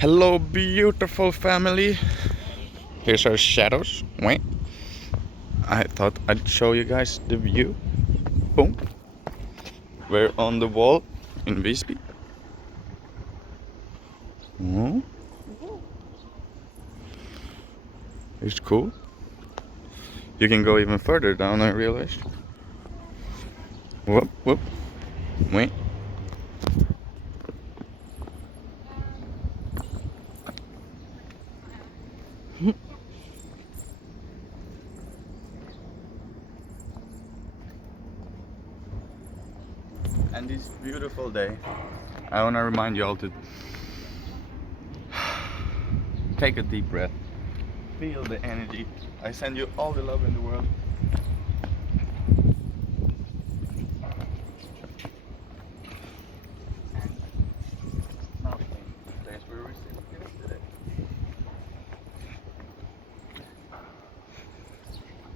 Hello, beautiful family. Here's our shadows. Wait, I thought I'd show you guys the view. Boom. We're on the wall in Visby. Oh, it's cool. You can go even further down, I realized. Whoop, whoop. Wait. And this beautiful day, I want to remind you all to take a deep breath. Feel the energy. I send you all the love in the world. Now we came to the place where we're sitting today.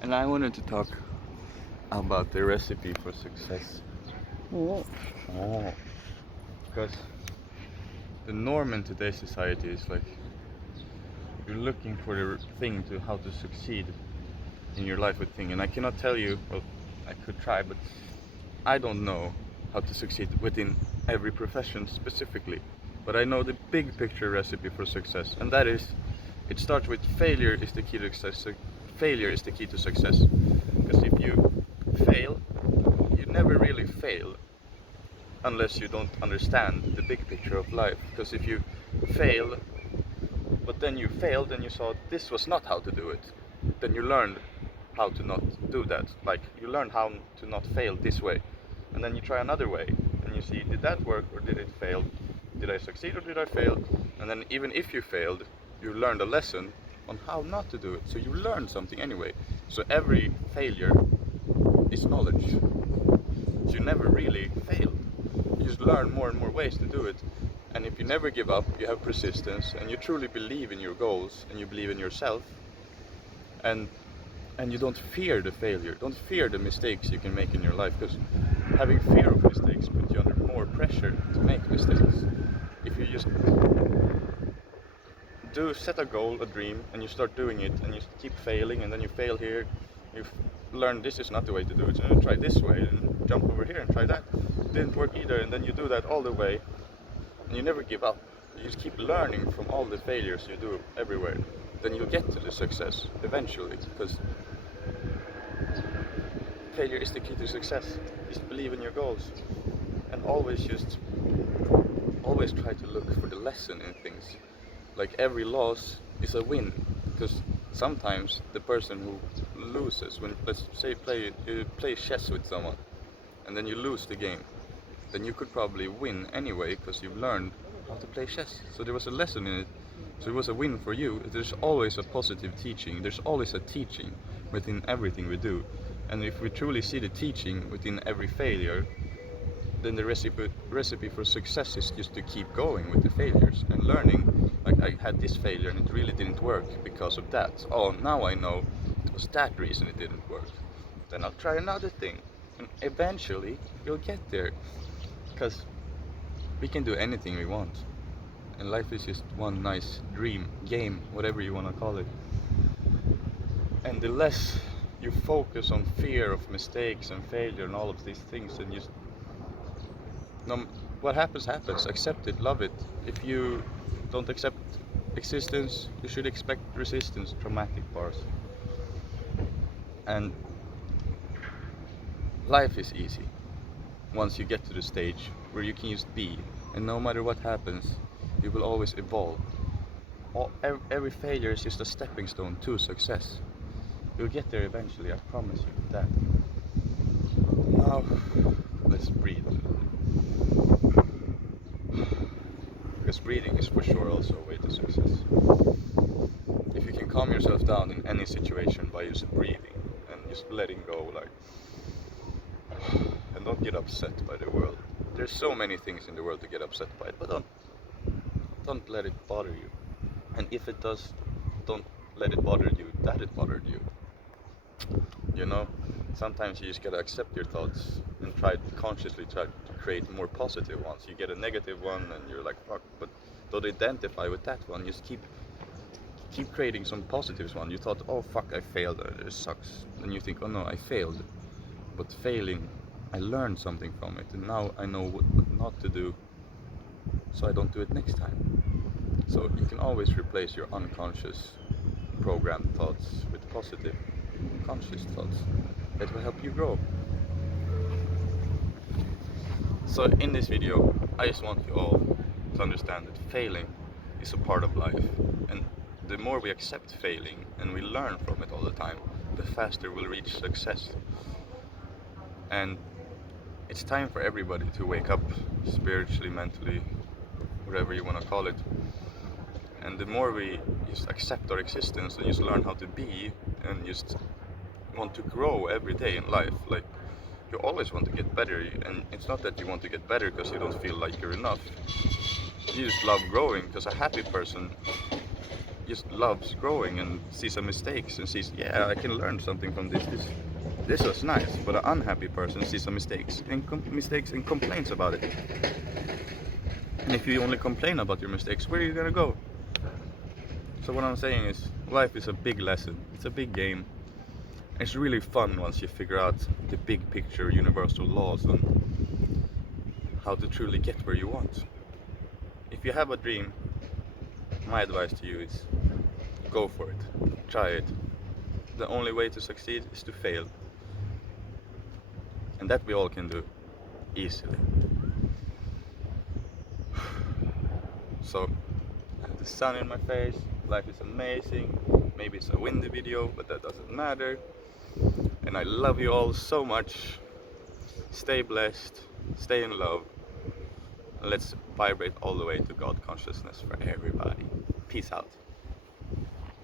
And I wanted to talk about the recipe for success. Oh. Oh. Because the norm in today's society is like you're looking for the thing to how to succeed in your life with thing. And I cannot tell you, well, I could try, but I don't know how to succeed within every profession specifically. But I know the big picture recipe for success, and that is it starts with failure is the key to success. Failure is the key to success. Because if you fail, you never really fail unless you don't understand the big picture of life. Because if you fail, but then you failed and you saw this was not how to do it, then you learned how to not do that. Like you learned how to not fail this way, and then you try another way, and you see did that work or did it fail? Did I succeed or did I fail? And then even if you failed, you learned a lesson on how not to do it. So you learned something anyway. So every failure is knowledge. So you never really fail. You just learn more and more ways to do it. And if you never give up, you have persistence, and you truly believe in your goals, and you believe in yourself, and and you don't fear the failure, don't fear the mistakes you can make in your life, because having fear of mistakes puts you under more pressure to make mistakes. If you just do set a goal, a dream, and you start doing it, and you keep failing, and then you fail here, you've learned this is not the way to do it, so try this way, and jump over here and try that. Didn't work either, and then you do that all the way, and you never give up. You just keep learning from all the failures you do everywhere. Then you'll get to the success eventually, because failure is the key to success. Just believe in your goals, and always try to look for the lesson in things. Like every loss is a win, because sometimes the person who loses, when let's say you play chess with someone, and then you lose the game, then you could probably win anyway because you've learned how to play chess. So there was a lesson in it. So it was a win for you. There's always a positive teaching. There's always a teaching within everything we do. And if we truly see the teaching within every failure, then the recipe for success is just to keep going with the failures and learning. Like I had this failure and it really didn't work because of that. Oh, now I know it was that reason it didn't work. Then I'll try another thing. And eventually you'll get there. Because we can do anything we want. And life is just one nice dream, game, whatever you want to call it. And the less you focus on fear of mistakes and failure and all of these things, and just no, what happens happens. Accept it, love it. If you don't accept existence, you should expect resistance. Dramatic bars. And life is easy once you get to the stage where you can just be, and no matter what happens, you will always evolve. Every failure is just a stepping stone to success. You'll get there eventually, I promise you that. Now, let's breathe a little bit. Because breathing is for sure also a way to success. If you can calm yourself down in any situation by just breathing and just letting go, like, and don't get upset by the world. There's so many things in the world to get upset by, but don't let it bother you. And if it does, don't let it bother you that it bothered you. You know, sometimes you just gotta accept your thoughts and consciously try to create more positive ones. You get a negative one and you're like, fuck, but Don't identify with that one. Just keep creating some positives one. You thought, oh fuck, I failed, it sucks. Then you think, oh no, I failed. But failing, I learned something from it, and now I know what not to do, so I don't do it next time. So you can always replace your unconscious programmed thoughts with positive conscious thoughts that will help you grow. So in this video, I just want you all to understand that failing is a part of life, and the more we accept failing and we learn from it all the time, the faster we'll reach success. And it's time for everybody to wake up spiritually, mentally, whatever you want to call it. And the more we just accept our existence and just learn how to be and just want to grow every day in life, like you always want to get better, and it's not that you want to get better because you don't feel like you're enough. You just love growing, because a happy person just loves growing and sees some mistakes and sees, yeah, I can learn something from this was nice. But an unhappy person sees some mistakes and complains about it. And if you only complain about your mistakes, where are you gonna go? So what I'm saying is, life is a big lesson. It's a big game. It's really fun once you figure out the big picture, universal laws on how to truly get where you want. If you have a dream, my advice to you is go for it. Try it. The only way to succeed is to fail. And that we all can do easily. So, I have the sun in my face, life is amazing. Maybe it's a windy video, but that doesn't matter. And I love you all so much. Stay blessed, stay in love, and let's vibrate all the way to God consciousness for everybody. Peace out.